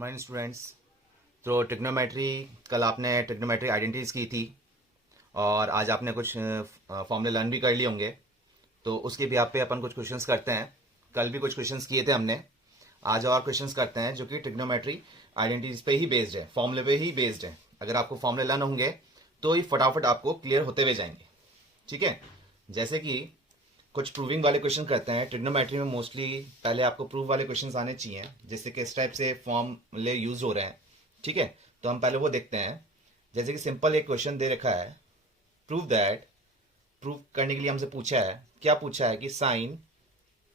Morning students. तो trigonometry, कल आपने ट्रिग्नोमेट्री आइडेंटिटीज की थी और आज आपने कुछ फॉर्मूले लर्न भी कर लिए होंगे। तो उसके भी आप पे अपन कुछ क्वेश्चंस करते हैं। कल भी कुछ क्वेश्चंस किए थे हमने, आज और क्वेश्चंस करते हैं जो कि ट्रिग्नोमेट्री आइडेंटिटीज पे ही बेस्ड है, फॉर्मूले पे ही बेस्ड है। अगर आपको फॉर्मूले लर्न होंगे तो ये फटाफट आपको क्लियर होते हुए जाएंगे। ठीक है, जैसे कि कुछ प्रूविंग वाले क्वेश्चन करते हैं। ट्रिग्नोमेट्री में मोस्टली पहले आपको प्रूव वाले क्वेश्चंस आने चाहिए, जैसे किस टाइप से फॉर्मूले यूज हो रहे हैं। ठीक है, तो हम पहले वो देखते हैं। जैसे कि सिंपल एक क्वेश्चन दे रखा है, प्रूव दैट। प्रूव करने के लिए हमसे पूछा है, क्या पूछा है कि sine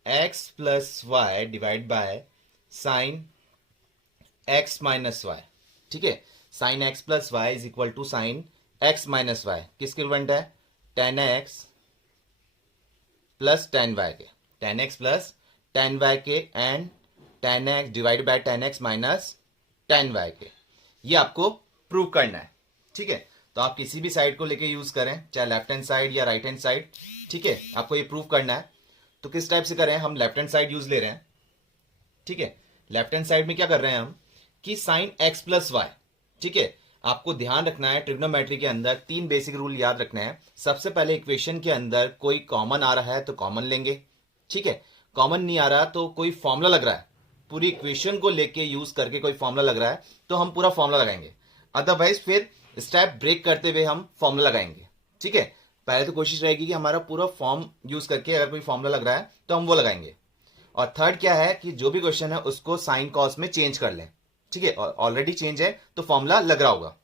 x plus y divide by sine x minus y. ठीक है, sine x plus y is equal to sine x minus y किसके इक्विवेलेंट है? Ten x plus ten y के, tan x plus ten y के and tan x divide by tan x minus tan y के। ये आपको prove करना है। ठीक है, तो आप किसी भी साइड को लेके यूज करें, चाहे लेफ्ट हैंड साइड या राइट हैंड साइड। ठीक है, आपको ये प्रूव करना है। तो किस टाइप से करें? हम लेफ्ट हैंड साइड यूज ले रहे हैं। ठीक है, लेफ्ट हैंड साइड में क्या कर रहे हैं हम कि साइन एक्स प्लस वाई। ठीक है, आपको ध्यान रखना है ट्रिग्नोमेट्री के अंदर तीन बेसिक रूल याद रखने हैं। सबसे पहले इक्वेशन के अंदर कोई कॉमन आ रहा है तो कॉमन लेंगे। ठीक है, कॉमन नहीं आ रहा तो कोई फॉर्मूला लग रहा है, पूरी इक्वेशन को लेके यूज करके कोई फॉर्मूला लग रहा है तो हम पूरा फॉर्मूला लगाएंगे। अदरवाइज फिर स्टेप ब्रेक करते हुए हम फॉर्मूला लगाएंगे। ठीक है, पहले तो कोशिश रहेगी कि हमारा पूरा फॉर्म यूज करके अगर कोई फॉर्मूला लग रहा है तो हम वो लगाएंगे। और थर्ड क्या है कि जो भी क्वेश्चन है उसको साइन कॉस में चेंज कर लें। ठीक है, ऑलरेडी चेंज है तो फॉर्मूला लग रहा होगा।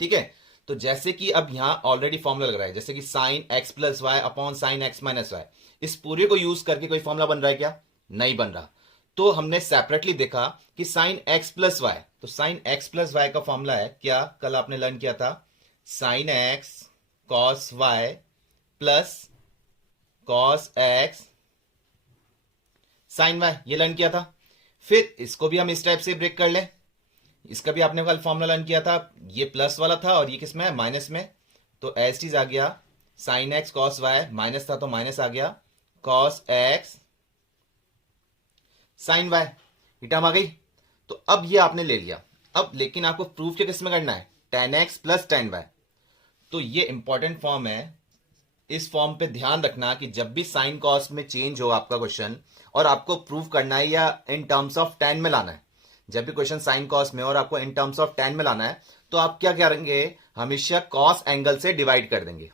ठीक है, तो जैसे कि अब यहां ऑलरेडी फॉर्मूला लग रहा है, जैसे कि sine x plus y upon sine x minus y. इस पूरे को यूज करके कोई फॉर्मूला बन रहा है क्या? नहीं बन रहा। तो हमने सेपरेटली देखा कि साइन एक्स प्लस वाई, तो साइन एक्स प्लस वाई का फॉर्मूला है क्या? कल आपने लर्न किया था, sine x cos y plus cos x sine y, ये लर्न किया था। फिर इसको भी हम इस टाइप से ब्रेक कर लें। इसका भी आपने कल फॉर्मूला लर्न किया था, ये प्लस वाला था और ये किस में है? माइनस में। तो एज इट इज आ गया sine x cos y, minus था तो माइनस आ गया कॉस एक्स साइन वाई, ये टर्म आ गई। तो अब ये आपने ले लिया। अब लेकिन आपको प्रूफ क्या किस में करना है? Ten x plus ten y. तो ये इंपॉर्टेंट फॉर्म है, इस फॉर्म पे ध्यान रखना कि जब भी साइन कॉस में चेंज हो आपका क्वेश्चन और आपको प्रूव करना है या इन टर्म्स ऑफ टेन में लाना है, जब भी क्वेश्चन साइन कॉस में और आपको इन टर्म्स ऑफ टेन में लाना है तो आप क्या करेंगे? हमेशा कॉस एंगल से डिवाइड कर देंगे।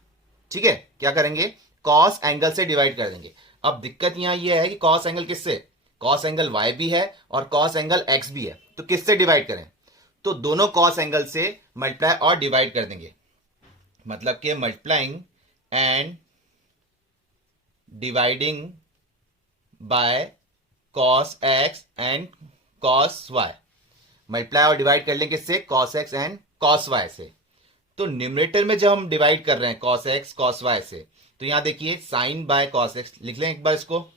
ठीक है, क्या करेंगे? कॉस एंगल से डिवाइड कर देंगे। अब दिक्कत यहां यह है कि कॉस एंगल किससे? कॉस एंगल वाई भी है और कॉस एंगल एक्स भी है, तो किससे डिवाइड करें? तो दोनों कॉस एंगल से मल्टीप्लाई और डिवाइड कर देंगे। मतलब कि multiplying and dividing by cos x and cos y. Multiply और डिवाइड कर लें किससे? Cos x and cos y से। तो न्यूमरेटर में जब हम डिवाइड कर रहे हैं कॉस एक्स कॉस वाई से, तो यहां देखिए साइन बाय कॉस एक्स लिख लें। एक बार इसको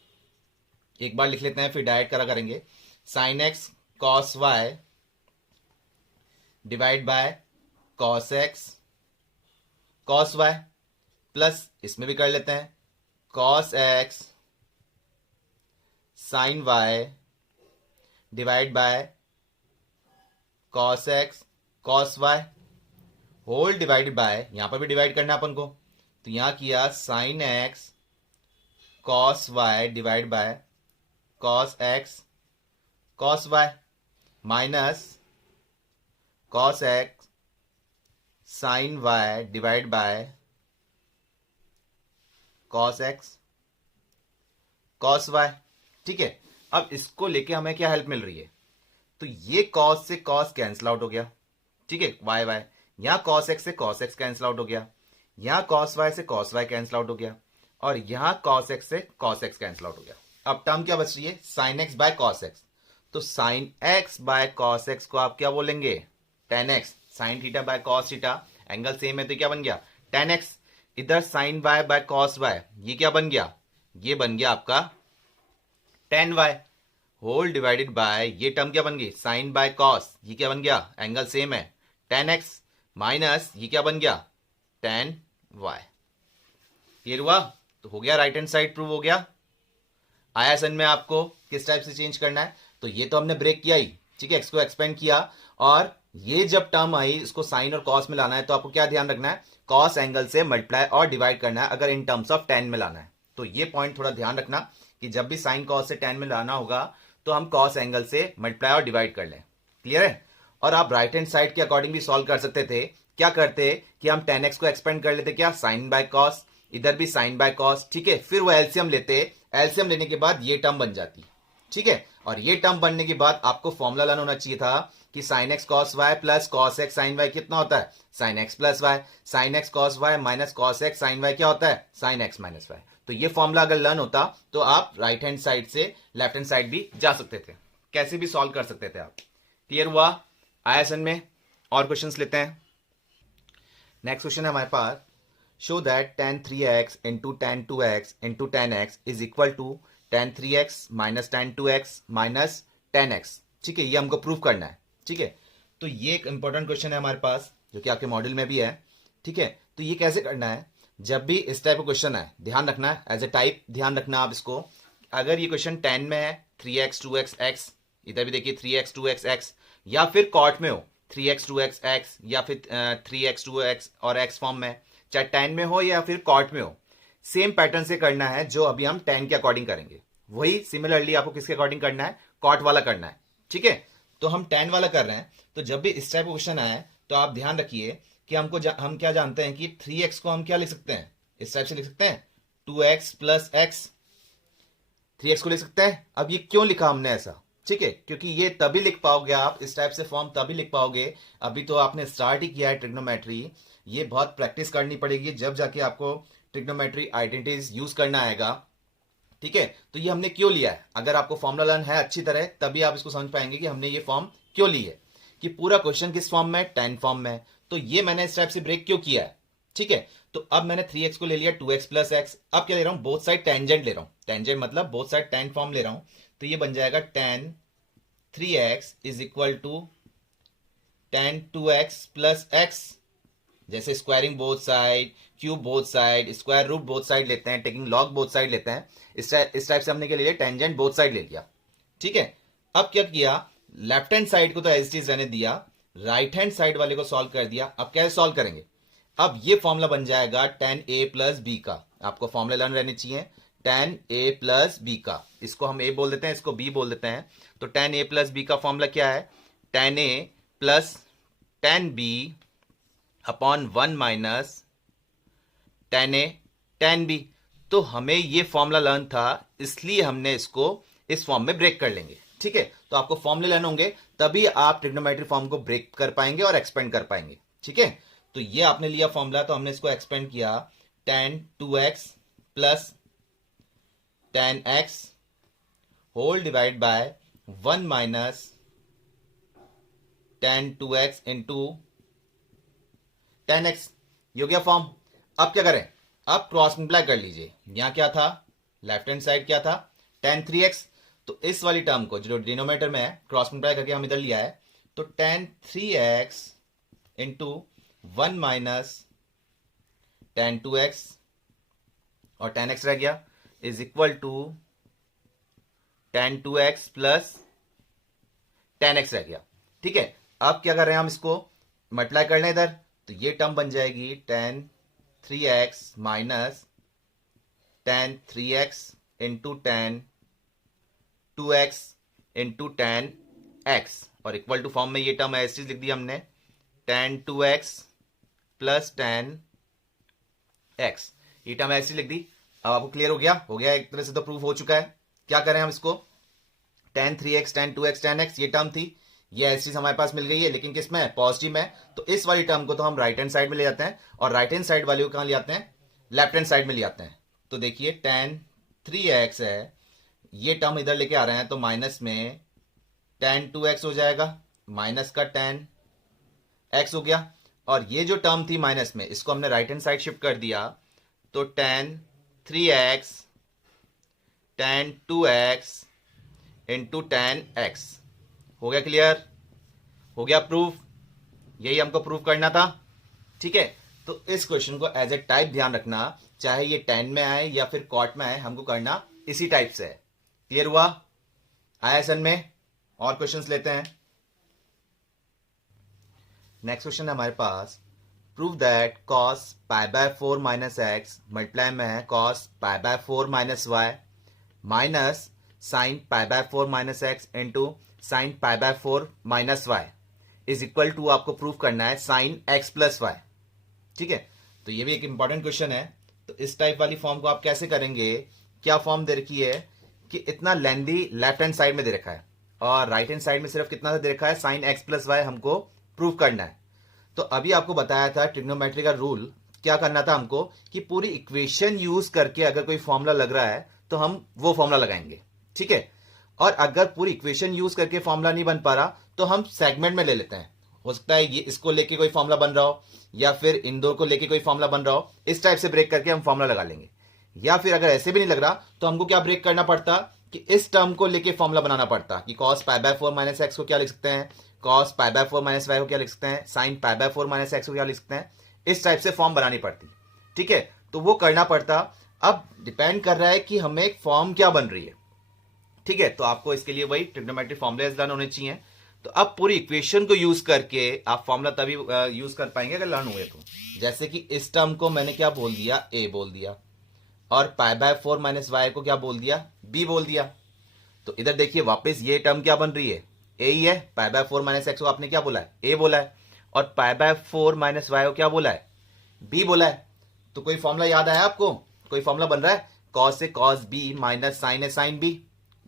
एक बार लिख लेते हैं, फिर डायरेक्ट करा करेंगे। Sine x cos y divide by cos x cos y, plus इसमें भी कर लेते हैं cos x sine y divide by cos x cos y whole divided by, यहां पर भी डिवाइड करना अपन को, तो यहां किया sine x cos y divide by cos x cos y minus cos x sine y divide by cos x cos y. ठीक है, अब इसको लेके हमें क्या हेल्प मिल रही है? तो ये कॉस से कॉस कैंसिल आउट हो गया। ठीक है, वाई वाई, यहां कॉस एक्स से कॉस एक्स कैंसिल आउट हो गया, यहां कॉस वाई से कॉस वाई कैंसिल आउट हो गया और यहां कॉस एक्स से कॉस एक्स कैंसिल आउट हो गया। अब टर्म क्या बच रही है? Sine x by cos x. तो sine x by cos x को आप क्या बोलेंगे? Tan x. Sine theta by cos theta, angle same है तो क्या बन गया? Tan x. इधर sine y by cos y, ये क्या बन गया? ये बन गया आपका tan y whole divided by, ये टर्म क्या बन गई? साइन बाय कॉस, ये क्या बन गया? एंगल सेम है टेन एक्स माइनस ये क्या बन गया? Ten Y. क्लियर हुआ? तो हो गया, राइट हैंड साइड प्रूव हो गया। आया सन में आपको किस टाइप से चेंज करना है? तो ये तो हमने ब्रेक किया ही। ठीक है, एक्स को एक्सपेंड किया, और ये जब टर्म आई इसको साइन और कॉस में लाना है तो आपको क्या ध्यान रखना है, कॉस एंगल से मल्टीप्लाई और डिवाइड करना है अगर इन टर्म्स ऑफ टेन में लाना है। तो ये पॉइंट थोड़ा ध्यान रखना कि जब भी साइन कॉस से टेन में लाना होगा तो हम कॉस एंगल से मल्टीप्लाई और डिवाइड कर लें। क्लियर है? और आप राइट हैंड साइड के अकॉर्डिंग भी सॉल्व कर सकते थे। क्या करते कि हम टेन एक्स को एक्सपेंड कर लेते, क्या, साइन बाय कॉस, इधर भी साइन बाय कॉस, ठीक है, फिर वो एलसीएम लेते, एलसीएम लेने के बाद ये टर्म बन जाती, ठीक है, और ये टर्म बनने के बाद आपको फॉर्मूला लर्न होना चाहिए था कि sine x cos y plus cos x sine y कितना होता है, sine x plus y, sine x cos y minus cos x sine y क्या होता है, साइन एक्स माइनस वाई। तो ये फॉर्मूला अगर लर्न होता तो आप राइट हैंड साइड से लेफ्ट हैंड साइड भी जा सकते थे, कैसे भी सॉल्व कर सकते थे आप। क्लियर हुआ? आया समझ में? और क्वेश्चंस लेते हैं। नेक्स्ट क्वेश्चन है हमारे पास, show that tan 3x into tan 2x into tan x is equal to tan 3x minus tan 2x minus tan x। ठीक है, ये हमको प्रूव करना है। ठीक है, तो ये एक इंपॉर्टेंट क्वेश्चन है हमारे पास जो कि आपके मॉड्यूल में भी है। ठीक है, तो ये कैसे करना है, जब भी इस टाइप का क्वेश्चन है ध्यान रखना है, एज ए टाइप ध्यान रखना आप इसको। अगर ये क्वेश्चन 10 में है 3x 2x x, इधर भी देखिए 3x 2x x, या फिर कॉट में हो 3x 2x x, या फिर 3x 2x और x फॉर्म में, चाहे 10 में हो या फिर कॉट में हो, सेम पैटर्न से करना है जो अभी हम 10 के अकॉर्डिंग करेंगे, वही सिमिलरली आपको किसके अकॉर्डिंग करना है, कॉट वाला करना है। ठीक है, तो हम 10 वाला कर रहे हैं, तो जब भी इस टाइप का क्वेश्चन आए तो आप ध्यान रखिए कि हम क्या जानते हैं कि 3x को हम क्या लिख सकते हैं, इस टाइप से लिख सकते हैं 2x प्लस x, 3x को लिख सकते हैं। अब ये क्यों लिखा हमने ऐसा, ठीक है, क्योंकि ये तभी लिख पाओगे आप, इस टाइप से फॉर्म तभी लिख पाओगे, अभी तो आपने स्टार्ट ही किया है ट्रिग्नोमेट्री, ये बहुत प्रैक्टिस करनी पड़ेगी जब जाके आपको ट्रिग्नोमेट्री आइडेंटिटीज यूज करना आएगा। ठीक है, तो ये हमने क्यों लिया है, अगर आपको फॉर्मूला लर्न है अच्छी तरह तभी आप इसको समझ पाएंगे कि हमने ये फॉर्म क्यों ली है, कि पूरा क्वेश्चन किस फॉर्म में, 10 फॉर्म में, तो ये मैंने इस टाइप से ब्रेक क्यों किया है। ठीक है, तो अब मैंने 3x को ले लिया 2x प्लस एक्स, अब क्या ले रहा हूं, बोथ साइड टेंजेंट ले रहा हूं, टेंजेंट मतलब बोथ साइड 10 फॉर्म ले रहा हूं, तो ये बन जाएगा tan 3x is equal to tan 2x plus x, जैसे squaring both side, cube both side, square root both side लेते हैं, टेकिंग लॉग बोथ साइड लेते हैं, इस टाइप से हमने क्या ले लिया, टेंजेंट बोथ साइड ले लिया। ठीक है, अब क्या किया, लेफ्ट हैंड साइड को तो एज इट इज रहने दिया, राइट हैंड साइड वाले को सॉल्व कर दिया। अब कैसे सॉल्व करेंगे, अब ये फॉर्मूला बन जाएगा tan a प्लस बी का, आपको फॉर्मूला लर्न रहने चाहिए, tan a प्लस बी का, इसको हम a बोल देते हैं, इसको b बोल देते हैं, तो tan a प्लस बी का फॉर्मूला क्या है, tan a plus tan b upon 1 minus tan a tan b। तो हमें ये फॉर्मूला लर्न था, इसलिए हमने इसको इस फॉर्म में ब्रेक कर लेंगे। ठीक है, तो आपको फॉर्मूले लर्न होंगे तभी आप ट्रिग्नोमेट्री फॉर्म को ब्रेक कर पाएंगे और एक्सपेंड कर पाएंगे। ठीक है, तो ये आपने लिया फॉर्मूला, तो हमने इसको एक्सपेंड किया, tan 2x plus tan x whole divide by 1 minus tan 2x into tan x, ये हो गया फॉर्म। अब क्या करें, अब क्रॉस मल्टीप्लाई कर लीजिए, यहां क्या था, लेफ्ट हैंड साइड क्या था, tan 3x, तो इस वाली टर्म को जो डिनोमिनेटर में है क्रॉस मल्टीप्लाई करके हम इधर लिया है, तो tan 3x into 1 minus tan 2x और tan x रह गया is equal to tan 2x plus tan x रह गया। ठीक है, अब क्या कर रहे हैं, हम इसको मल्टीप्लाई कर लें इधर, तो ये टर्म बन जाएगी tan 3x minus tan 3x into tan 2x into tan x, और इक्वल टू फॉर्म में ये टर्म ऐसे लिख दिया हमने, tan 2x plus tan x, ये टर्म ऐसे लिख दी। अब आपको क्लियर हो गया, एक तरह से तो प्रूफ हो चुका है। क्या करें हम इसको, tan 3x tan 2x tan x, ये टर्म थी, ये ऐसी हमारे पास मिल गई है, लेकिन किस में, पॉजिटिव में, तो इस वाली टर्म को तो हम राइट हैंड साइड में ले जाते हैं, और राइट हैंड साइड वाले को कहां ले आते हैं, लेफ्ट हैंड साइड में ले आते हैं। तो देखिए tan 3x है, ये टर्म इधर लेके आ रहे हैं, तो माइनस में tan 2x हो जाएगा, माइनस का tan x हो गया, और ये जो टर्म थी माइनस में, इसको हमने राइट हैंड साइड शिफ्ट कर दिया, तो tan 3x tan 2x into tan x हो गया। क्लियर हो गया, प्रूफ, यही हमको प्रूफ करना था। ठीक है, तो इस क्वेश्चन को एज ए टाइप ध्यान रखना, चाहे ये 10 में आए या फिर कॉट में आए, हमको करना इसी टाइप से है। क्लियर हुआ, आया सन में? और क्वेश्चंस लेते हैं। नेक्स्ट क्वेश्चन है हमारे पास, prove that cos pi by 4 minus x multiply में है cos pi by 4 minus y minus sine pi by 4 minus x into sine pi by 4 minus y is equal to, आपको prove करना है sine x plus Y. ठीक है, तो ये भी एक इंपॉर्टेंट क्वेश्चन है। तो इस टाइप वाली फॉर्म को आप कैसे करेंगे, क्या फॉर्म दे रखी है कि इतना लेंदी लेफ्ट हैंड साइड में दे रखा है और राइट हैंड साइड में सिर्फ कितना दे रखा है, साइन एक्स प्लस वाई हमको प्रूव करना है। तो अभी आपको बताया था ट्रिग्नोमेट्री का रूल, क्या करना था हमको कि पूरी इक्वेशन यूज करके अगर कोई फॉर्मूला लग रहा है तो हम वो फॉर्मूला लगाएंगे। ठीक है, और अगर पूरी इक्वेशन यूज करके फॉर्मूला नहीं बन पा रहा तो हम सेगमेंट में ले लेते हैं। हो सकता है ये इसको लेके कोई फॉर्मूला बन रहा हो या फिर इन दो को लेके कोई फॉर्मूला बन रहा हो, इस टाइप से ब्रेक करके हम फॉर्मूला लगा लेंगे। या फिर अगर ऐसे भी नहीं लग रहा तो हमको क्या ब्रेक करना पड़ता कि इस टर्म को लेके फॉर्मूला बनाना पड़ता कि cos pi by 4 minus x को क्या लिख सकते हैं, cos pi by 4 minus y को क्या लिख सकते हैं, sin pi by 4 minus x को क्या लिख सकते हैं। इस टाइप से फॉर्म बनानी पड़ती। ठीक है, तो वो करना पड़ता। अब डिपेंड कर रहा है कि हमें एक फॉर्म क्या बन रही है। ठीक है, तो आपको इसके लिए वही ट्रिग्नोमेट्री फॉर्मुलेज लर्न होने चाहिए। तो अब पूरी इक्वेशन को यूज करके आप फॉर्मूला तभी यूज कर पाएंगे अगर लर्न हुए तो। जैसे कि इस टर्म को मैंने क्या बोल दिया, ए बोल दिया, और पाई बाय 4 माइनस वाई को क्या बोल दिया, बी बोल दिया। तो इधर देखिए वापस ये टर्म क्या बन रही है, ए ही है। पाई बाय 4 माइनस एक्स को आपने क्या बोला है, ए बोला है, और पाई बाय 4 माइनस वाई को क्या बोला है, बी बोला है। तो कोई फॉर्मूला याद आया आपको, कोई फॉर्मूला बन रहा है, कॉस से कॉस बी माइनस साइन है साइन बी,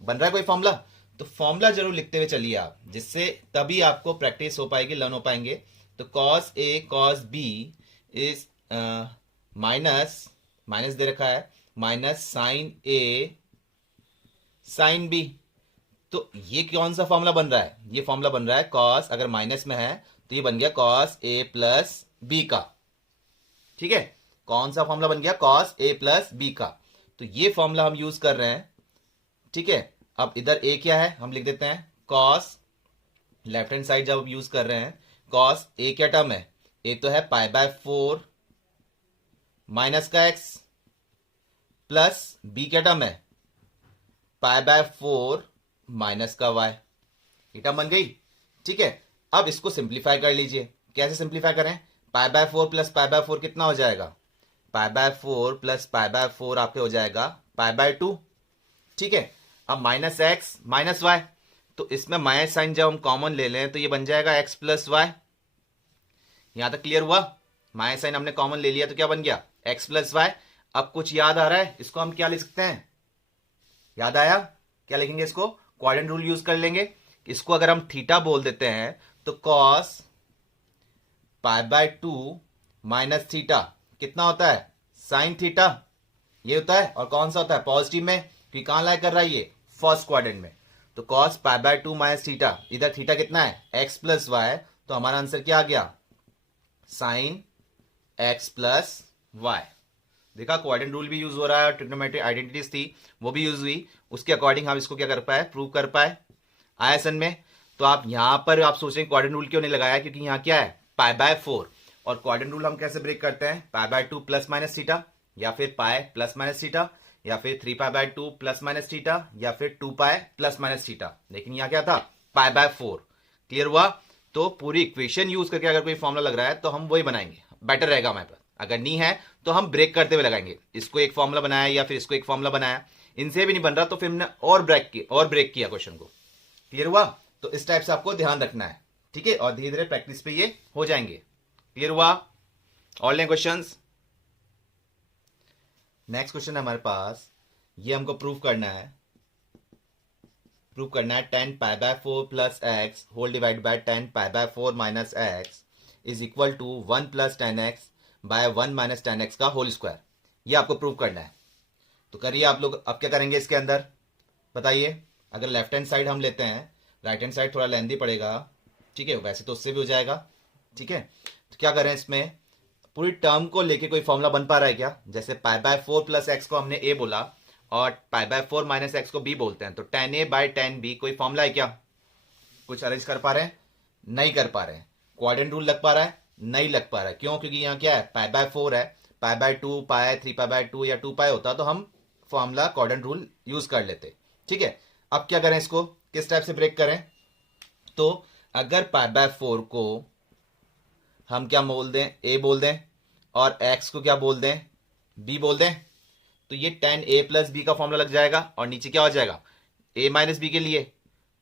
बन रहा है कोई फॉर्मूला। तो फॉर्मूला जरूर लिखते हुए चलिए आप, जिससे तभी आपको प्रैक्टिस हो पाएगी, लर्न हो पाएंगे। तो cos A cos B is minus, minus दे रखा है, minus sine A sine B. तो ये कौन सा फॉर्मूला बन रहा है, ये फॉर्मूला बन रहा है कॉस, अगर माइनस में है तो ये बन गया कॉस ए प्लस बी का। ठीक है, कौन सा फॉर्मूला बन गया, कॉस ए प्लस बी का। तो ये फॉर्मूला हम यूज कर रहे हैं। ठीक है, अब इधर ए क्या है हम लिख देते हैं कॉस, लेफ्ट हैंड साइड जब यूज कर रहे हैं, कॉस ए क्या टर्म है, ए तो है पाई बाय 4 माइनस का एक्स प्लस बी क्या टर्म है, पाई बाय 4 माइनस का वाई। ये टर्म बन गई। ठीक है, अब इसको सिंप्लीफाई कर लीजिए। कैसे सिंप्लीफाई करें, पाई बाय 4 प्लस पाई बाय 4 कितना हो जाएगा, पाई बाय 4 प्लस पाई बाय 4 आपके हो जाएगा पाई बाय 2। ठीक है, अब माइनस एक्स माइनस वाई, तो इसमें माइनस साइन जब हम कॉमन ले लें तो ये बन जाएगा एक्स प्लस वाई। यहां तक क्लियर हुआ, माइनस साइन हमने कॉमन ले लिया तो क्या बन गया, एक्स प्लस वाई। अब कुछ याद आ रहा है, इसको हम क्या लिख सकते हैं, याद आया, क्या लिखेंगे इसको, क्वाड्रेंट रूल यूज कर लेंगे। इसको अगर हम थीटा बोल देते हैं तो cos pi by 2 minus theta कितना होता है, साइन थीटा, ये होता है। और कौन सा होता है, पॉजिटिव में, क्योंकि कहां लाई कर रहा है ये, फर्स्ट क्वाड्रेंट में। तो cos pi by 2 minus theta, इधर थीटा कितना है, एक्स प्लस वाई, तो हमारा आंसर क्या आ गया, साइन एक्स प्लस वाई। देखा, क्वाड्रेंट रूल भी यूज हो रहा है, ट्रिग्नोमेट्री आइडेंटिटीज थी वो भी यूज हुई, उसके अकॉर्डिंग हम इसको क्या कर पाए, प्रूव कर पाए आयसन में। तो आप यहां पर आप सोच रहे हैं क्वाड्रेंट रूल क्यों नहीं लगाया, क्योंकि यहां क्या है, पाई बाय 4, और क्वाड्रेंट रूल हम कैसे ब्रेक करते हैं, पाई बाय 2 प्लस माइनस थीटा, या फिर पाई प्लस माइनस थीटा, या फिर 3 pi by 2 plus minus theta, या फिर 2 पाई प्लस माइनस थीटा। लेकिन यहां क्या था, पाई बाय 4। क्लियर हुआ। तो पूरी इक्वेशन यूज करके अगर कोई फॉर्मूला लग रहा है तो हम वही बनाएंगे, बेटर रहेगा हमारे पास। अगर नहीं है तो हम ब्रेक करते हुए लगाएंगे, इसको एक फॉर्मूला बनाया या फिर इसको एक फॉर्मूला बनाया, इनसे भी नहीं बन रहा तो फिर हमने और ब्रेक किया क्वेश्चन को। क्लियर हुआ। तो इस टाइप से आपको ध्यान रखना है। ठीक है, और धीरे धीरे प्रैक्टिस पे ये हो जाएंगे। क्लियर हुआ। Online questions. नेक्स्ट क्वेश्चन है हमारे पास, ये हमको प्रूव करना है, tan pi by 4 plus x whole divide by tan pi by 4 minus x is equal to 1 plus tan x by 1 minus tan x का होल स्क्वायर। ये आपको प्रूव करना है। तो करिए आप लोग। अब क्या करेंगे इसके अंदर बताइए। अगर लेफ्ट हैंड साइड हम लेते हैं, राइट हैंड साइड थोड़ा लेंदी पड़ेगा। ठीक है, वैसे तो उससे भी हो जाएगा। ठीक है, तो क्या करें, इसमें पूरी टर्म को लेके कोई फॉर्मूला बन पा रहा है क्या। जैसे पाई बाय 4 प्लस एक्स को हमने ए बोला और पाई बाय 4 माइनस एक्स को बी बोलते हैं, तो tan a by tan b कोई फॉर्मूला है क्या, कुछ अरेंज कर पा रहे हैं, नहीं कर पा रहे हैं। क्वाड्रेंट रूल लग पा रहा है, नहीं लग पा रहा है। क्यों, क्योंकि यहाँ क्या है, पाई बाय 4 है, पाई बाय 2 पाई 3 पाई बाय 2 या 2 पाई होता तो हम फॉर्मूला क्वाड्रेंट रूल यूज कर लेते। ठीक है, अब क्या करें, इसको किस टाइप से ब्रेक करें। तो अगर पाई बाय 4 को हम क्या बोल दें, ए बोल दें, और एक्स को क्या बोल दें, बी बोल दें, तो ये tan a प्लस बी का फॉर्मूला लग जाएगा और नीचे क्या हो जाएगा, a माइनस बी के लिए।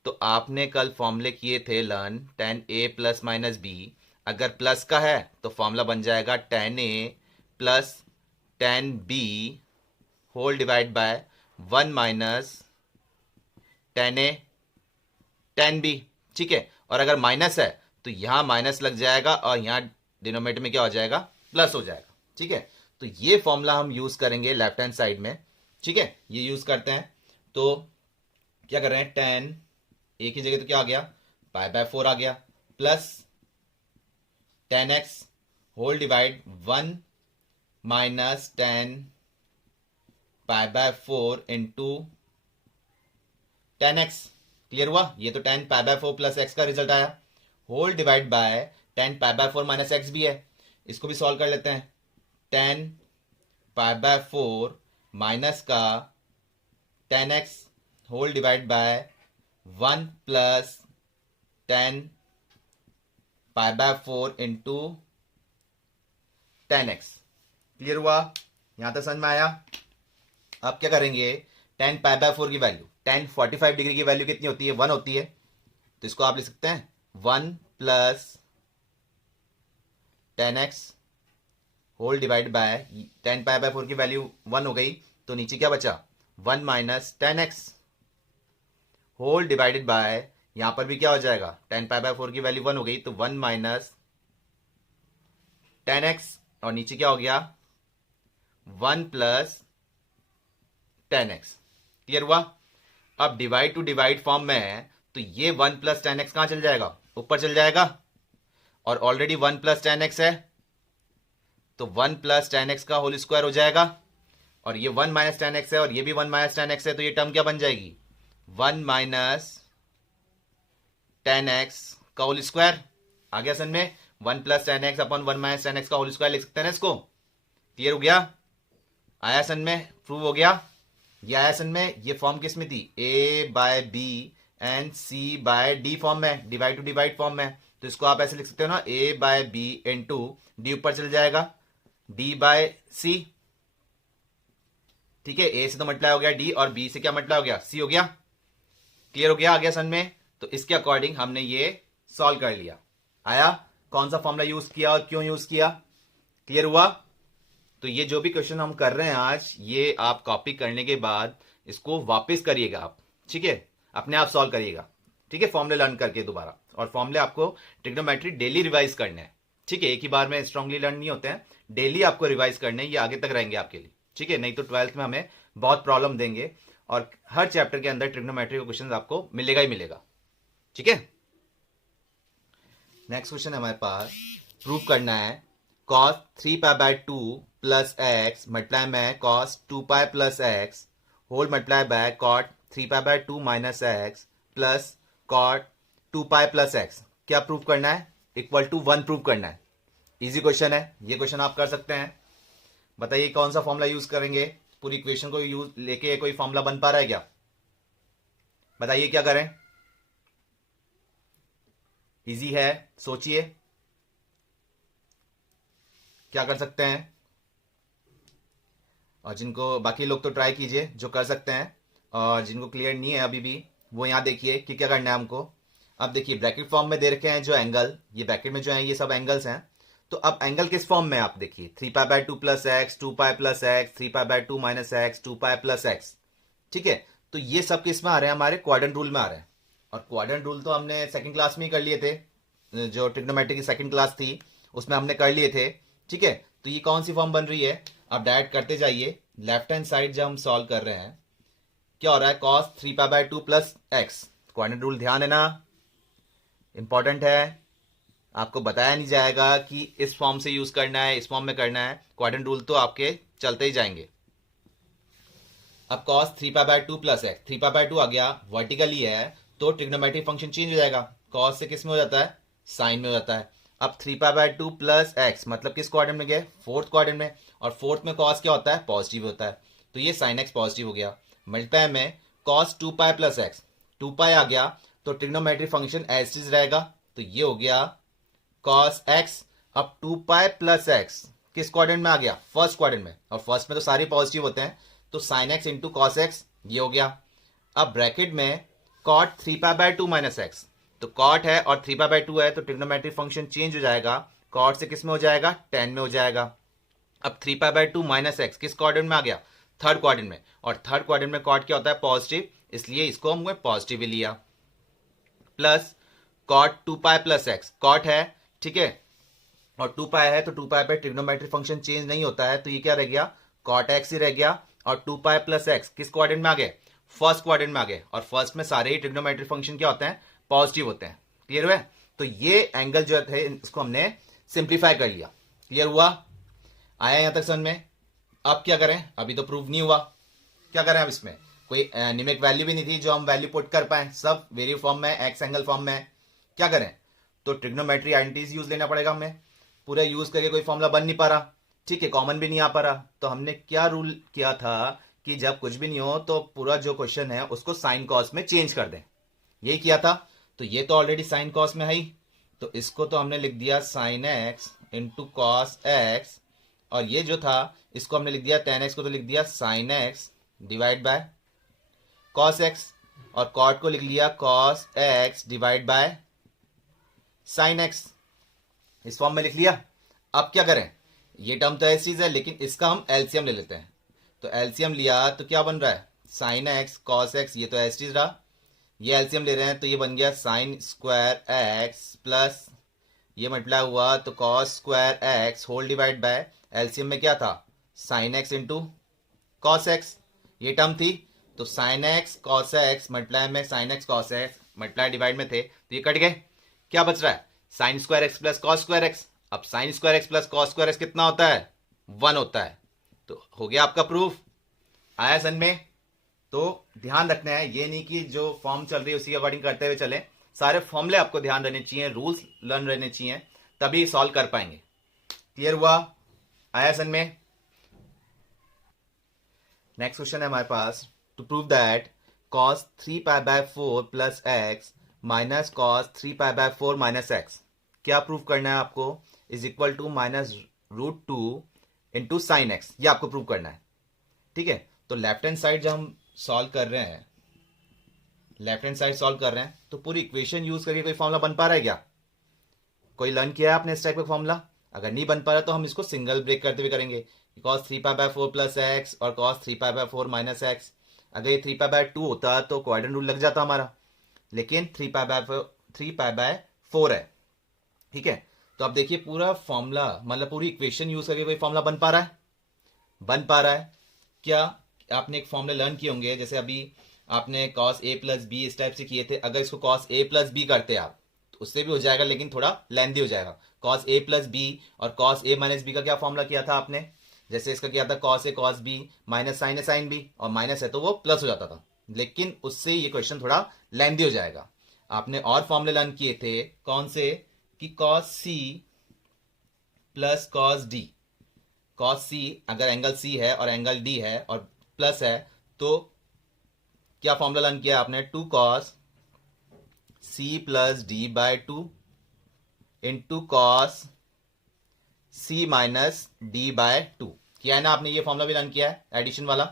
तो आपने कल फॉर्मूले किए थे learn tan a plus minus B, अगर प्लस का है तो फॉर्मूला बन जाएगा tan a plus tan b whole divide by 1 minus tan a tan b। ठीक है, और अगर माइनस है तो यहां माइनस लग जाएगा और यहां डिनोमिनेटर में क्या हो जाएगा, प्लस हो जाएगा। ठीक है, तो ये फॉर्मूला हम यूज करेंगे लेफ्ट हैंड साइड में। ठीक है, ये यूज करते हैं। तो क्या कर रहे हैं, tan ए की जगह तो क्या आ गया, पाई बाय 4 आ गया, plus tan x whole divide 1 minus tan pi by 4 into tan x। Clear हुआ, ये तो tan pi by 4 plus x का रिजल्ट आया, whole divide by tan pi by 4 minus x भी है, इसको भी सॉल्व कर लेते हैं। tan पाई बाय 4 माइनस का tan x whole divide by 1 plus tan pi by 4 into tan x। Clear हुआ, यहां तक समझ में आया। अब क्या करेंगे, tan पाई बाय 4 की वैल्यू, tan 45 डिग्री की वैल्यू कितनी होती है, 1 होती है, तो इसको आप लिख सकते हैं 1 plus tan x whole divide by tan pi by 4 की वैल्यू 1 हो गई, तो नीचे क्या बचा, 1 minus tan x whole divided by, यहां पर भी क्या हो जाएगा, tan पाई बाय 4 की वैल्यू 1 हो गई, तो 1 माइनस tan x, और नीचे क्या हो गया, 1 प्लस tan x। क्लियर हुआ। अब डिवाइड टू डिवाइड फॉर्म में है, तो ये 1 प्लस tan x कहां चल जाएगा, ऊपर चल जाएगा, और ऑलरेडी 1 प्लस tan x है, तो 1 प्लस tan x का होल स्क्वायर हो जाएगा, और ये 1 माइनस tan x है, और ये भी 1 माइनस tan x है, तो ये टर्म क्या बन जाएगी, 1 माइनस tan x का होल स्क्वायर। आ गया सन में, 1 plus tan x upon 1 minus tan x का होल स्क्वायर लिख सकते हैं ना इसको। क्लियर हो गया, आया सन में, प्रूव हो गया। ये आया सन में, ये फॉर्म किस में थी, a by B and c by D form में, डिवाइड टू डिवाइड फॉर्म में, तो इसको आप ऐसे लिख सकते हो ना, a by B into D ऊपर चल जाएगा, d बाय c। ठीक है, a से तो मल्टीप्लाई हो गया d, और b से क्या मल्टीप्लाई हो गया, c हो गया। क्लियर हो गया, आ गया सन में। तो इसके अकॉर्डिंग हमने ये सॉल्व कर लिया। आया, कौन सा फॉर्मूला यूज किया और क्यों यूज किया, क्लियर हुआ। तो ये जो भी क्वेश्चन हम कर रहे हैं आज, ये आप कॉपी करने के बाद इसको वापस करिएगा आप, ठीक है, अपने आप सॉल्व करिएगा, ठीक है, फॉर्मूले लर्न करके दोबारा। और फॉर्मूले आपको ट्रिग्नोमेट्री डेली रिवाइज करने हैं, ठीक है, एक ही बार में स्ट्रांगली लर्न नहीं होते हैं, डेली आपको रिवाइज करने हैं, ये आगे तक रहेंगे आपके लिए, ठीक है, नहीं तो 12th में हमें बहुत प्रॉब्लम देंगे, और हर चैप्टर के अंदर ट्रिग्नोमेट्री का क्वेश्चन आपको मिलेगा ही मिलेगा, ठीक है। नेक्स्ट क्वेश्चन हमारे पास, प्रूव करना है cos 3 pi by 2 plus x multiply में cos 2 pi plus x whole multiply by cot 3 pi by 2 minus x plus cot 2 pi plus x. क्या प्रूव करना है, इक्वल टू 1 प्रूव करना है। इजी क्वेश्चन है, ये क्वेश्चन आप कर सकते हैं। बताइए कौन सा फॉर्मूला यूज करेंगे, पूरी इक्वेशन को यूज लेके कोई फॉर्मूला बन पा रहा है क्या, बताइए क्या करें। इजी है, सोचिए क्या कर सकते हैं, और जिनको, बाकी लोग तो ट्राई कीजिए जो कर सकते हैं, और जिनको क्लियर नहीं है अभी भी, वो यहाँ देखिए कि क्या करना है हमको। अब देखिए ब्रैकेट फॉर्म में दे रखे हैं जो एंगल, ये ब्रैकेट में जो है ये सब एंगल्स हैं, तो अब एंगल किस फॉर्म में, आप देखिए 3 pi by 2 plus x, 2 pi plus x, 3 pi by 2 minus x, 2 pi plus x, ठीक है। तो ये सब किस में आ रहे हैं, हमारे क्वाड्रेंट रूल में आ रहे हैं, और क्वाड्रेंट रूल तो हमने सेकंड क्लास में ही कर लिए थे, जो ट्रिग्नोमेट्री की सेकंड क्लास थी उसमें हमने कर लिए थे, ठीक है। तो ये कौन सी फॉर्म बन रही है, आप डायरेक्ट करते जाइए, लेफ्ट हैंड साइड जब हम सॉल्व कर रहे हैं क्या हो रहा है, cos 3 pi by 2 plus x, quadrant rule ध्यान है ना, इंपॉर्टेंट है, आपको बताया नहीं जाएगा कि इस फॉर्म से यूज करना है, इस फॉर्म में करना है, क्वाड्रेंट रूल तो आपके चलते ही जाएंगे। अब cos 3 pi by 2 plus x, 3 pi by 2 आ गया, वर्टिकली है, तो ट्रिग्नोमेट्रिक फंक्शन चेंज हो जाएगा, cos से किस में हो जाता है, साइन में हो जाता है। अब 3 पाई बाय 2 प्लस एक्स मतलब किस क्वाड्रेंट में गए, फोर्थ क्वाड्रेंट में, और फोर्थ में cos क्या होता है, पॉजिटिव होता है, तो ये साइन एक्स पॉजिटिव हो गया। मल्टीप्लाई में cos 2 पाई प्लस एक्स, 2 पाई आ गया, तो ट्रिग्नोमेट्रिक फंक्शन एज इज रहेगा, तो ये हो गया cos x अब 2 पाई प्लस एक्स किस क्वाड्रेंट में आ गया? फर्स्ट क्वाड्रेंट में, और फर्स्ट में तो सारे पॉजिटिव होते हैं, तो sine x into cos x ये हो गया। अब ब्रैकेट में कॉट 3 पाई/2 माइनस एक्स, तो कॉट है और 3 पाई/2 है, तो ट्रिग्नोमेट्रिक फंक्शन चेंज हो जाएगा, कॉट से किस में हो जाएगा? टेन में हो जाएगा। अब 3 पाई/2 माइनस एक्स किस क्वाड्रेंट में आ गया? थर्ड क्वाड्रेंट में, और थर्ड क्वाड्रेंट में कॉट क्या होता है? पॉजिटिव, इसलिए इसको हमने पॉजिटिव ही लिया। Plus cot 2 pi plus x, cot है, ठीक है, और 2 पाई है, तो 2 पाई पे ट्रिग्नोमेट्रिक फंक्शन चेंज नहीं होता है, तो ये क्या रह गया? कॉट एक्स ही रह गया। और 2 पाई प्लस एक्स किस क्वाड्रेंट में आ गए? फर्स्ट क्वाड्रेंट में आ गए, और फर्स्ट में सारे ही ट्रिग्नोमेट्रिक फंक्शन क्या होते हैं? पॉजिटिव होते हैं। क्लियर हुआ? तो ये एंगल जो थे इसको हमने सिंप्लीफाई कर लिया। क्लियर हुआ? आया यहां तक समझ में? अब क्या करें? अभी तो प्रूव नहीं हुआ, क्या करें अब? इसमें कोई निमिक वैल्यू भी नहीं थी जो हम वैल्यू पुट कर पाए, सब वेरिएबल फॉर्म में, एक्स एंगल फॉर्म में। क्या करें? तो ट्रिग्नोमेट्री आइडेंटिटीज यूज लेना पड़ेगा हमें। पूरा यूज करके कोई फॉर्मूला बन नहीं पा रहा, ठीक है, कॉमन भी नहीं आ पा रहा, तो हमने क्या रूल किया था कि जब कुछ भी नहीं हो तो पूरा जो क्वेश्चन है उसको साइन कॉस में चेंज कर दें, यही किया था। तो ये तो ऑलरेडी साइन कॉस में है ही, तो इसको तो हमने लिख दिया sign x into cos x, और ये जो था इसको हमने लिख दिया टेन एक्स को तो लिख दिया sine x divide by cos x, और कॉट को लिख लिया cos x divide by sine x, इस फॉर्म में लिख लिया। अब क्या करें? ये टर्म तो ऐसी है, लेकिन इसका हम एलसीएम ले लेते हैं। तो एलसीएम लिया तो क्या बन रहा है? साइन एक्स कॉस एक्स, ये तो एस रहा, ये एलसीएम ले रहे हैं तो ये बन गया साइन स्क्वायर एक्स प्लस ये मल्टीप्लाई हुआ तो cos square x whole divide by LCM में क्या था? Sine x into cos x, ये टर्म थी, तो sine x cos x multiply में sine x cos x multiply divide में थे, तो ये कट गए। क्या बच रहा है? Sine square x plus cos square x. अब sine square x plus cos square x कितना होता है? 1 होता है। तो हो गया आपका प्रूफ। आया सन में? तो ध्यान रखना है, ये नहीं कि जो फॉर्म चल रही है उसी के अकॉर्डिंग करते हुए चले, सारे फॉर्मूले आपको ध्यान रहने चाहिए, रूल्स लर्न रहने चाहिए, तभी सॉल्व कर पाएंगे। क्लियर हुआ? आया सन में? नेक्स्ट क्वेश्चन है हमारे पास, टू प्रूव दैट cos 3 पाई/4 प्लस एक्स माइनस कॉस 3 पाई/4 माइनस एक्स, क्या प्रूव करना है आपको? Is equal to -√2 into sine x, ये आपको प्रूव करना है, ठीक है। तो लेफ्ट हैंड साइड जब हम सॉल्व कर रहे हैं, लेफ्ट हैंड साइड सॉल्व कर रहे हैं, तो पूरी इक्वेशन यूज करके कोई फॉर्मूला बन पा रहा है क्या? कोई लर्न किया है आपने इस टाइप का फॉर्मूला? अगर नहीं बन पा रहा तो हम इसको सिंगल ब्रेक करते हुए करेंगे। cos 3 पाई/4 प्लस एक्स और cos 3 पाई/4 माइनस एक्स, अगर ये 3 पाई/2 होता तो क्वाड्रेंट रूल लग जाता हमारा, लेकिन 3 पाई/4 है, ठीक है। तो अब देखिए पूरा फॉर्मूला, मतलब पूरी इक्वेशन यूज करके कोई फॉर्मूला बन पा रहा है? बन पा रहा है क्या? आपने एक फॉर्मूला लर्न किए होंगे, जैसे अभी आपने cos a प्लस बी इस टाइप से किए थे, अगर इसको cos a प्लस बी करते आप तो उससे भी हो जाएगा, लेकिन थोड़ा लेंथी हो जाएगा। cos a प्लस बी और cos a माइनस बी का क्या फॉर्मूला किया था आपने? जैसे इसका किया था cos a cos b minus sine a sine b, और माइनस है तो वो प्लस हो जाता था, लेकिन उससे ये क्वेश्चन थोड़ा लेंथी हो जाएगा। आपने और फॉर्मूले लर्न किए थे, कौन से? कि cos c plus cos d, cos c अगर एंगल c है और एंगल d है और प्लस है, तो क्या फॉर्मूला लर्न किया आपने? 2 cos c plus d/2 into cos c minus d/2, किया है ना आपने? ये फॉर्मूला भी लर्न किया है, एडिशन वाला,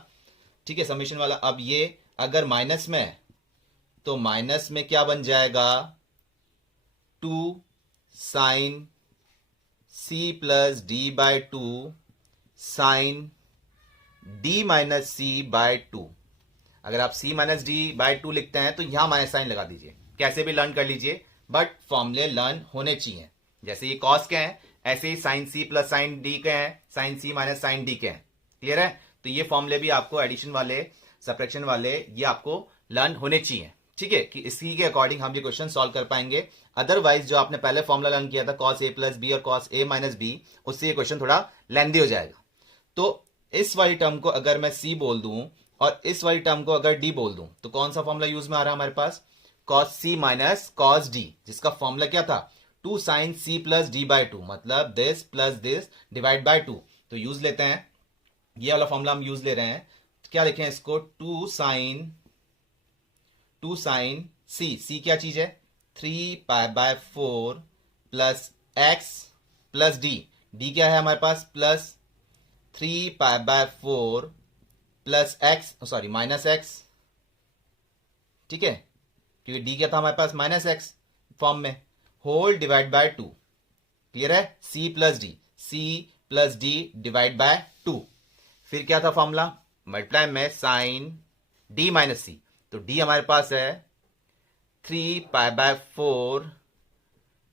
ठीक है, समेशन वाला। अब ये अगर माइनस में है तो माइनस में क्या बन जाएगा? 2 sine c plus d/2 sine d minus c/2। अगर आप c माइनस d/2 लिखते हैं तो यहां माइनस साइन लगा दीजिए, कैसे भी लर्न कर लीजिए, बट फॉर्मूले लर्न होने चाहिए। जैसे ये कॉस के हैं, ऐसे ही sine c plus sine d के हैं, sine c minus sine d के हैं। क्लियर है? तो ये फॉर्मूले भी आपको एडिशन वाले, सब्ट्रैक्शन वाले, ये आपको लर्न होने चाहिए, ठीक है, कि इसी के अकॉर्डिंग हम ये क्वेश्चन सॉल्व कर पाएंगे। अदरवाइज जो आपने पहले फॉर्मूला लर्न किया था cos a प्लस बी और cos a माइनस बी, उससे ये क्वेश्चन थोड़ा लेंथी हो जाएगा। तो इस वाली टर्म को अगर मैं c बोल दूं और इस वाली टर्म को अगर d बोल दूं, तो कौन सा फॉर्मूला यूज में आ रहा है हमारे पास? cos c minus cos d, जिसका फॉर्मूला क्या था? 2 साइन c प्लस d/2, मतलब this plus this divide by 2। तो यूज लेते हैं, ये वाला फॉर्मूला हम यूज ले रहे हैं, तो क्या लिखें इसको? 2 साइन c, c क्या चीज है? 3 पाई/4 प्लस एक्स प्लस डी क्या है हमारे पास, plus 3π/4 plus x, sorry minus x, ठीक है, क्योंकि डी क्या था हमारे पास, माइनस एक्स फॉर्म में, होल डिवाइड बाय 2। क्लियर है, c plus d divide by 2। फिर क्या था फॉर्मूला, मल्टीप्लाई में साइन डी माइनस सी, तो डी हमारे पास है 3π/4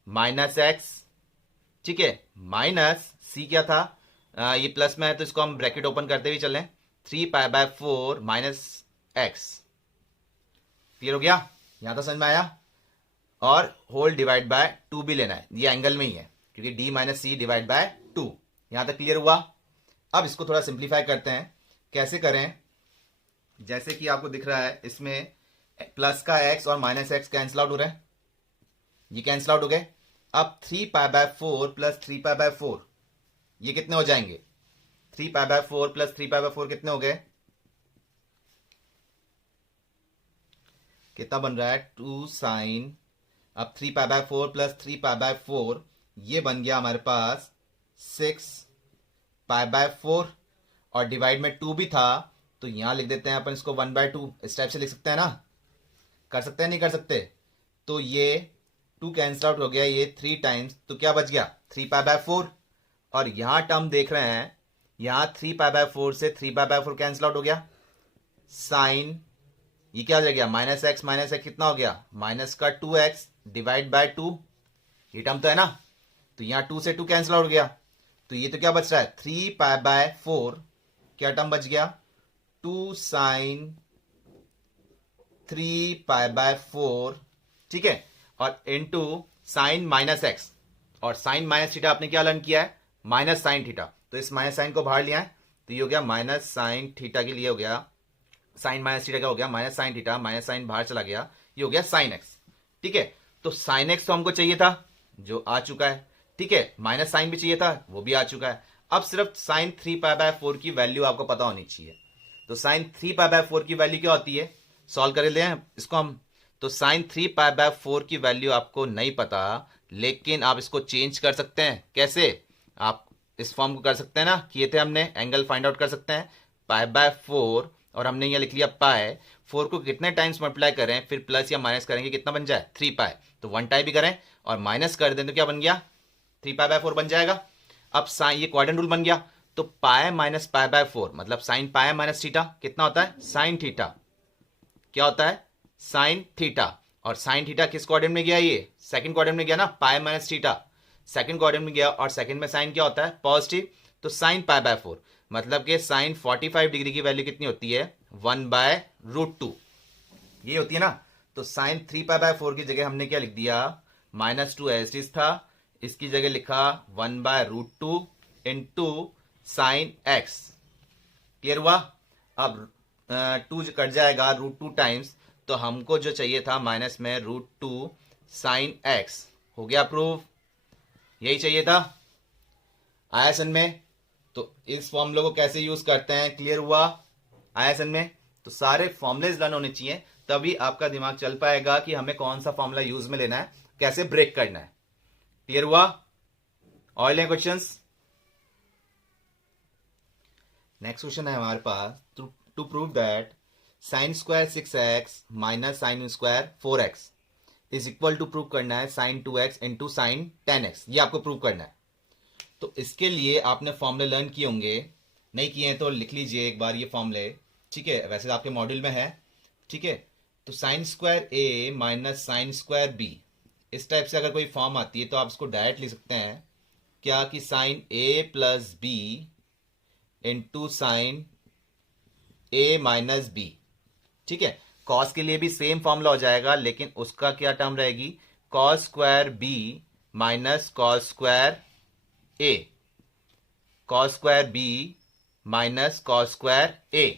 माइनस एक्स, ठीक है, माइनस सी क्या था, ये प्लस में है तो इसको हम ब्रैकेट ओपन करते हुए चलें, 3π/4 माइनस एक्स। क्लियर हो गया, यहां तक समझ में आया। और होल डिवाइड बाय 2 भी लेना है, ये एंगल में ही है क्योंकि D minus C divide by 2। यहां तक क्लियर हुआ। अब इसको थोड़ा सिंप्लीफाई करते हैं, कैसे करें, जैसे कि आपको दिख रहा है इसमें प्लस का एक्स और माइनस एक्स कैंसिल आउट हो रहे हैं, ये कैंसिल आउट हो गए। अब 3π/4 प्लस 3π/4 ये कितने हो जाएंगे, 3π/4 प्लस 3π/4 कितने हो गए, कितना बन रहा है, 2 साइन, अब 3π/4 प्लस 3π/4 ये बन गया हमारे पास 6π/4 और डिवाइड में 2 भी था तो यहां लिख देते हैं अपन इसको 1/2, इस टाइप से लिख सकते हैं ना, कर सकते हैं नहीं कर सकते, तो ये 2 कैंसिल आउट हो गया, ये 3 टाइम्स, तो क्या बच गया 3π/4। और यहां टर्म देख रहे हैं, यहां 3π/4 से 3π/4 कैंसिल आउट हो गया, साइन ये क्या हो गया, माइनस एक्स कितना हो गया, माइनस का 2x डिवाइड बाय 2, ये टर्म तो है ना, तो यहां 2 से 2 कैंसिल आउट हो गया, तो ये तो क्या बच रहा है 3π/4, क्या टर्म बच गया 2 साइन 3π/4, ठीक है, और इनटू साइन माइनस एक्स, और साइन माइनस थीटा आपने क्या लर्न किया है, माइनस साइन थीटा, तो इस माइनस साइन को बाहर लिया है तो ये हो गया माइनस साइन थीटा के लिए हो गया, साइन माइनस थीटा क्या हो गया, minus sine theta, minus sine बाहर चला गया, ये हो गया साइन एक्स, ठीक है। तो साइन एक्स तो हमको चाहिए था जो आ चुका है, ठीक है, माइनस साइन भी चाहिए था वो भी आ चुका है। अब सिर्फ साइन 3π/4 की वैल्यू आपको पता होनी चाहिए, तो साइन 3π/4 की वैल्यू क्या होती है, सॉल्व कर ले इसको हम, तो साइन 3π/4 की वैल्यू आपको नहीं पता, लेकिन आप इसको चेंज कर सकते हैं, कैसे, आप इस फॉर्म को कर सकते हैं ना, किए थे हमने, एंगल फाइंड आउट कर सकते हैं, π/4 और हमने यहाँ लिख लिया पाई, 4 को कितने टाइम्स मल्टीप्लाई करें फिर प्लस या माइनस करेंगे कितना बन जाए 3π, तो 1 टाइम भी करें और माइनस कर दें तो क्या बन गया 3π/4 बन जाएगा। अब साइन, ये क्वाड्रेंट रूल बन गया, तो पाई माइनस π/4 मतलब साइन पाई माइनस थीटा कितना होता है साइन थीटा, क्या होता है साइन थीटा, और साइन थीटा किस क्वाड्रेंट में गया, ये सेकंड क्वाड्रेंट में गया ना, pi minus theta second quadrant में गया, और सेकंड में साइन क्या होता है पॉजिटिव, तो साइन π/4 मतलब कि साइन 45 डिग्री की वैल्यू कितनी होती है 1/√2, ये होती है ना। तो साइन 3π/4 की जगह हमने क्या लिख दिया -2 एज इट था, इसकी जगह लिखा 1/√2 इंटू साइन एक्स। क्लियर हुआ। अब 2 कट जाएगा √2 टाइम्स, तो हमको जो चाहिए था माइनस में √2 साइन एक्स, हो गया प्रूफ, यही चाहिए था। आया समझ में। तो इस फॉर्मूले को कैसे यूज करते हैं क्लियर हुआ, आया समझ में। तो सारे फॉर्मुलेज लर्न होने चाहिए, तभी आपका दिमाग चल पाएगा कि हमें कौन सा फॉर्मूला यूज में लेना है, कैसे ब्रेक करना है। क्लियर हुआ। और लें क्वेश्चंस। नेक्स्ट क्वेश्चन है हमारे पास, to prove that sine square 6x minus sine square 4x is equal to, prove करना है sign 2x into sine 10x, ये आपको प्रूव करना है। तो इसके लिए आपने फॉर्मूले लर्न किए होंगे, नहीं किए हैं तो लिख लीजिए एक बार ये फॉर्मूले, ठीक है, वैसे आपके मॉड्यूल में है, ठीक है। तो sine square a minus sine square b, इस टाइप से अगर कोई फॉर्म आती है तो आप इसको डायरेक्ट लिख सकते हैं क्या कि sine a plus b into sine a minus b, ठीक है। कॉस के लिए भी सेम फॉर्मूला हो जाएगा, लेकिन उसका क्या टर्म रहेगी cos square b minus cos square a, cos square b minus cos square a,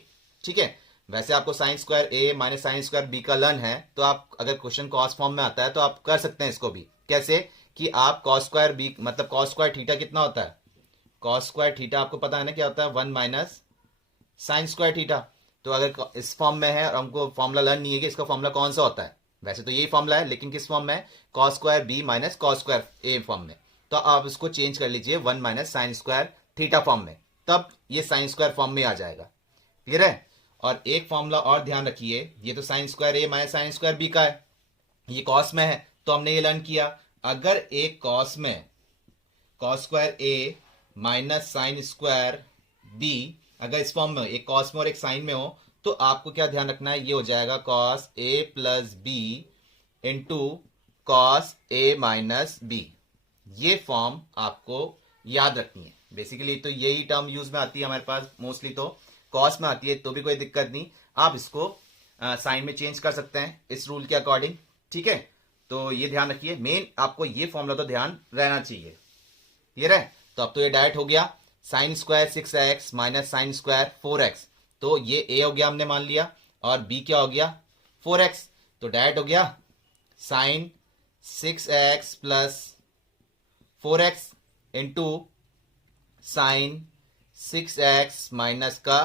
ठीक है। वैसे आपको sine square a minus sine square b का लर्न है, तो आप अगर क्वेश्चन कॉस फॉर्म में आता है तो आप कर सकते हैं इसको भी, कैसे कि आप कॉस स्क्वायर b मतलब कॉस स्क्वायर थीटा कितना होता है, कॉस स्क्वायर थीटा आपको पता है ना क्या होता है 1 माइनस साइन स्क्वायर थीटा। तो अगर इस फॉर्म में है और हमको फॉर्मूला लर्न नहीं है कि इसका फॉर्मूला कौन सा होता है, वैसे तो यही फॉर्मूला है, लेकिन किस फॉर्म में, cos square b minus cos square a form में। तो आप इसको चेंज कर लीजिए 1 minus sine square theta form में, तब ये साइन स्क्वायर फॉर्म में आ जाएगा। क्लियर है? और एक फॉर्मूला और ध्यान रखिए, ये तो साइन स्क्वायर ए माइनस साइन स्क्वायर बी का है, ये कॉस में है, तो हमने ये लर्न किया, अगर एक कॉस में कॉस स्क्वायर ए माइनस साइन स्क्वायर बी, अगर इस फॉर्म में एक कॉस में और एक साइन में हो, तो आपको क्या ध्यान रखना है, ये हो जाएगा cos A plus B into cos A minus B. ये फॉर्म आपको याद रखनी है। बेसिकली तो यही टर्म यूज में आती है हमारे पास, मोस्टली तो कॉस में आती है, तो भी कोई दिक्कत नहीं, आप इसको साइन में चेंज कर सकते हैं इस रूल के अकॉर्डिंग। ठीक है, तो ये ध्यान रखिए, मेन आपको ये फॉर्मूला तो ध्यान रहना चाहिए। क्लियर है? तो अब तो ये डायरेक्ट हो गया, sine square 6x minus sine square 4x, तो ये a हो गया हमने मान लिया, और b क्या हो गया 4x, तो डायरेक्ट हो गया sine 6x plus 4x into sine 6x minus का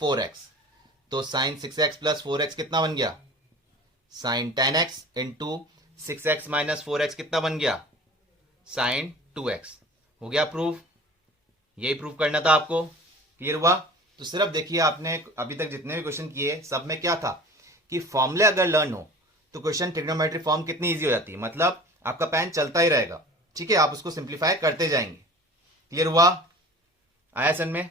4x, तो साइन 6x प्लस 4x कितना बन गया, sign 10x into 6x minus 4x कितना बन गया, साइन 2x। हो गया प्रूफ, यही प्रूफ करना था आपको। क्लियर हुआ? तो सिर्फ देखिए, आपने अभी तक जितने भी क्वेश्चन किए सब में क्या था कि फॉर्मूले अगर लर्न हो तो क्वेश्चन ट्रिग्नोमेट्री फॉर्म कितनी इजी हो जाती है, मतलब आपका पेन चलता ही रहेगा। ठीक है, आप उसको सिंप्लीफाई करते जाएंगे। क्लियर हुआ? आया सन में?